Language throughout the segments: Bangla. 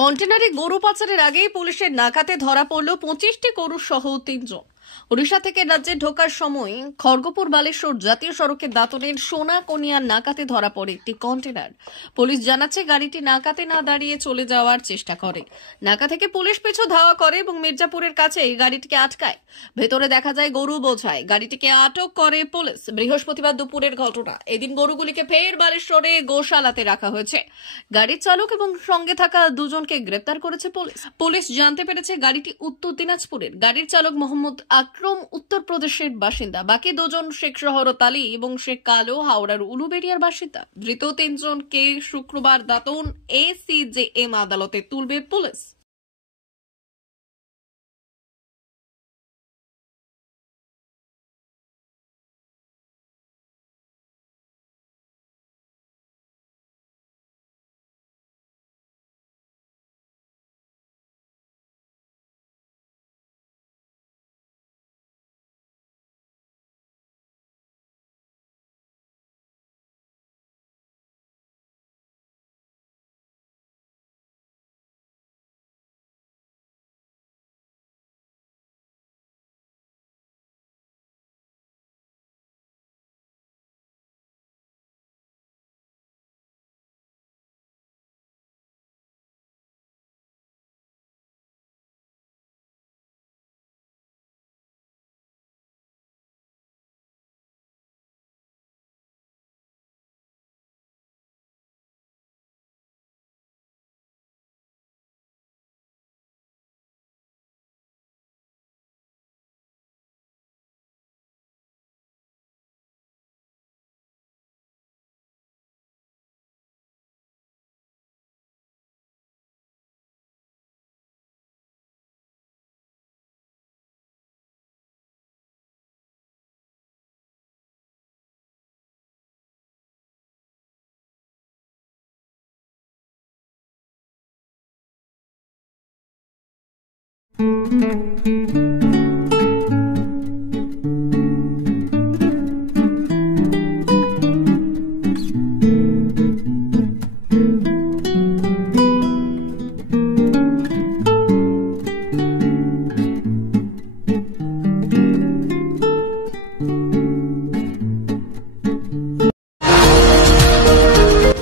কন্টেনারে গরু পাচারের আগেই পুলিশের নাকাতে ধরা পড়ল 25টি গরু সহ 3 জন। ওড়িশা থেকে রাজ্যে ঢোকার সময় খড়গপুর বালেশ্বর জাতীয় সড়কের দাঁতনের সোনাকনিয়ার নাকাতে ধরা পড়ে একটি কন্টেনার। পুলিশ জানাচ্ছে গাড়িটি নাকাতে না দাঁড়িয়ে চলে যাওয়ার চেষ্টা করে। নাকা থেকে পুলিশ পিছু ধাওয়া করে এবং মির্জাপুরের কাছে গাড়িটিকে আটকায়। ভেতরে দেখা যায় গরু বোঝায়। গাড়িটিকে আটক করে পুলিশ। বৃহস্পতিবার দুপুরের ঘটনা। এদিন গরুগুলিকে ফের বালেশ্বরে গোশালাতে রাখা হয়েছে। গাড়ির চালক এবং সঙ্গে থাকা দুজনকে গ্রেপ্তার করেছে পুলিশ। পুলিশ জানতে পেরেছে গাড়িটি উত্তর দিনাজপুরের। গাড়ির চালক মোহাম্মদ আক্রম উত্তরপ্রদেশের বাসিন্দা। বাকি দুজন শেখ শহরত আলী এবং শেখ কালো হাওড়ার উলুবেড়িয়ার বাসিন্দা। ধৃত 3 জনকে শুক্রবার দাঁতন ACJM আদালতে তুলবে পুলিশ।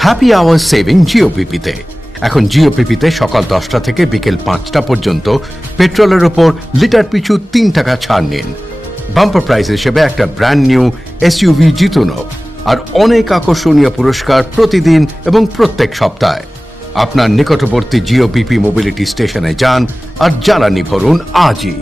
হ্যাপি আওয়ার সেভিং জিওপিপিতে। এখন জিওপিপিতে সকাল 10টা থেকে বিকেল 5টা পর্যন্ত পেট্রোলের ওপর লিটার পিছু 3 টাকা ছাড় নিন। বাম্পার প্রাইজ হিসেবে একটা ব্র্যান্ড নিউ SUV জিতুন আর অনেক আকর্ষণীয় পুরস্কার প্রতিদিন এবং প্রত্যেক সপ্তাহে। আপনার নিকটবর্তী জিওপিপি মোবিলিটি স্টেশনে যান আর জ্বালানি ভরুন আজই।